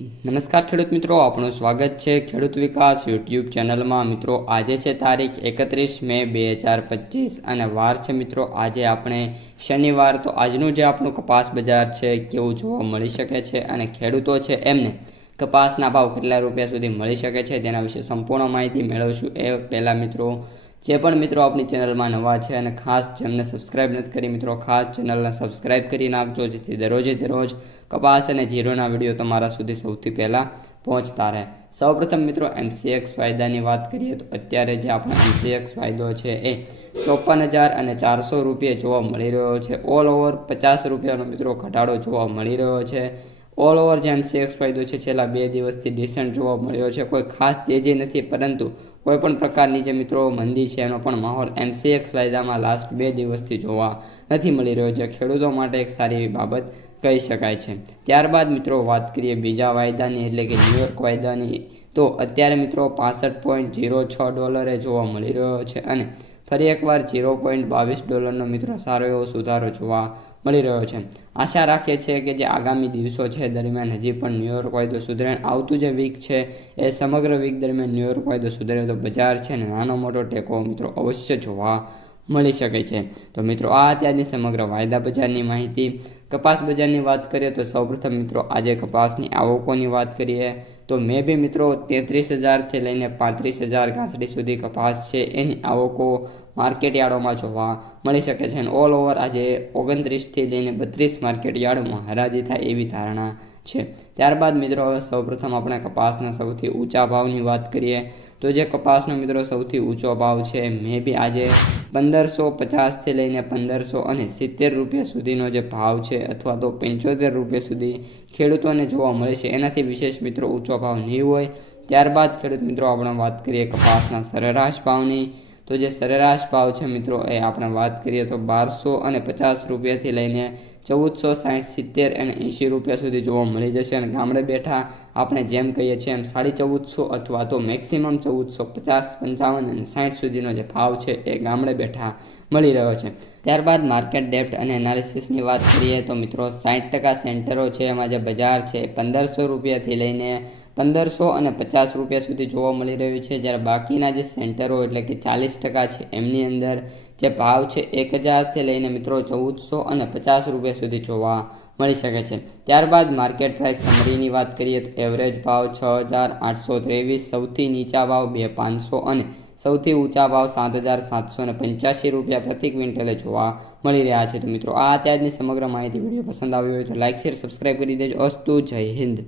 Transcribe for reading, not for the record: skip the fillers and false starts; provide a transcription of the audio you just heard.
નમસ્કાર ખેડૂત મિત્રો, આપણું સ્વાગત છે ખેડૂત વિકાસ યુટ્યુબ ચેનલમાં। મિત્રો આજે છે તારીખ 31 મે 2025 અને વાર છે મિત્રો આજે આપણે શનિવાર। તો આજનું જે આપણું કપાસ બજાર છે કેવું જોવા મળી શકે છે અને ખેડૂતો છે એમને કપાસના ભાવ કેટલા રૂપિયા સુધી મળી શકે છે તેના વિશે સંપૂર્ણ માહિતી મેળવશું। એ પહેલાં મિત્રો જે પણ મિત્રો આપણી ચેનલમાં નવા છે અને ખાસ જેમને સબસ્ક્રાઇબ નથી કરી મિત્રો ખાસ ચેનલને સબસ્ક્રાઇબ કરી નાખજો, જેથી દરરોજે દરરોજ કપાસ અને જીરોના વિડીયો તમારા સુધી સૌથી પહેલાં પહોંચતા રહે। સૌપ્રથમ મિત્રો MCX વાયદાની વાત કરીએ તો અત્યારે જે આપણો MCX વાયદો છે એ 54,400 રૂપિયા જોવા મળી રહ્યો છે। ઓલ ઓવર 50 રૂપિયાનો મિત્રો ઘટાડો જોવા મળી રહ્યો છે। ઓલ ઓવર જે MCX ફાયદો છે છેલ્લા 2 દિવસથી ડિસેન્ટ જોવા મળ્યો છે। કોઈ ખાસ તેજી નથી, પરંતુ કોઈપણ પ્રકારની જે મિત્રો મંદી છે એનો પણ માહોલ MCX વાયદામાં લાસ્ટ 2 દિવસથી જોવા નથી મળી રહ્યો છે। ખેડૂતો માટે એક સારી એવી બાબત કહી શકાય છે। ત્યારબાદ મિત્રો વાત કરીએ બીજા વાયદાની એટલે કે ન્યુયોર્ક વાયદાની, તો અત્યારે મિત્રો $65.06 જોવા મળી રહ્યો છે અને ફરી એકવાર $0.22 મિત્રો સારો એવો સુધારો જોવા મળી રહ્યો છે। આશા રાખીએ છીએ કે જે આગામી દિવસો છે દરમિયાન હજી પણ ન્યુયોર્ક વાયદો સુધરે। આવતું જે વીક છે એ સમગ્ર વીક દરમિયાન ન્યુયોર્ક વાયદો સુધરે તો બજાર છે ને નાનો મોટો ટેકો મિત્રો અવશ્ય જોવા મળી શકે છે। તો મિત્રો આ અત્યારની સમગ્ર વાયદા બજારની માહિતી। કપાસ બજારની વાત કરીએ તો સૌપ્રથમ મિત્રો આજે કપાસની આવકોની વાત કરીએ તો મે બી મિત્રો 33,000થી લઈને 35,000 ગાંસડી સુધી કપાસ છે એની આવકો માર્કેટ યાર્ડોમાં જોવા મળી શકે છે। અને ઓલ ઓવર આજે 29થી લઈને 32 માર્કેટ યાર્ડોમાં હરાજી થાય એવી ધારણા છે। ત્યારબાદ મિત્રો હવે સૌપ્રથમ આપણે કપાસના સૌથી ઊંચા ભાવની વાત કરીએ તો જે કપાસનો મિત્રો સૌથી ઊંચો ભાવ છે મે બી આજે 1550થી લઈને 1570 રૂપિયા સુધીનો જે ભાવ છે અથવા તો 75 રૂપિયા સુધી ખેડૂતોને જોવા મળે છે। એનાથી વિશેષ મિત્રો ઊંચો ભાવ નહીં હોય। ત્યારબાદ ખેડૂત મિત્રો આપણે વાત કરીએ કપાસના સરેરાશ ભાવની, તો જે સરેરાશ ભાવ છે મિત્રો એ આપણે વાત કરીએ તો 1250 રૂપિયાથી લઈને 1460, 70 અને 80 રૂપિયા સુધી જોવા મળી જશે। અને ગામડે બેઠા આપણે જેમ કહીએ છીએ એમ 1450 અથવા તો મેક્સિમમ 1450, 55 અને 60 સુધીનો જે ભાવ છે એ ગામડે બેઠા મળી રહ્યો છે। ત્યારબાદ માર્કેટ ડેપ્થ અને એનાલિસિસની વાત કરીએ તો મિત્રો 60% સેન્ટરો છે એમાં જે બજાર છે 1500 રૂપિયાથી લઈને 1550 રૂપિયા સુધી જોવા મળી રહ્યું છે। જ્યારે બાકીના જે સેન્ટરો એટલે કે 40% છે એમની અંદર જે ભાવ છે 1000થી લઈને મિત્રો 1450 રૂપિયા સુધી જોવા મળી શકે છે। ત્યારબાદ માર્કેટ પ્રાઇસ સમરીની વાત કરીએ તો એવરેજ ભાવ 6,823, સૌથી નીચા ભાવ 2,500 અને સૌથી ઊંચા ભાવ 7,785 રૂપિયા પ્રતિ ક્વિન્ટલે જોવા મળી રહ્યા છે। તો મિત્રો આ અત્યારની સમગ્ર માહિતી વિડીયો પસંદ આવ્યો હોય તો લાઇક, શેર, સબસ્ક્રાઇબ કરી દેજો। અસ્તુ, જય હિન્દ।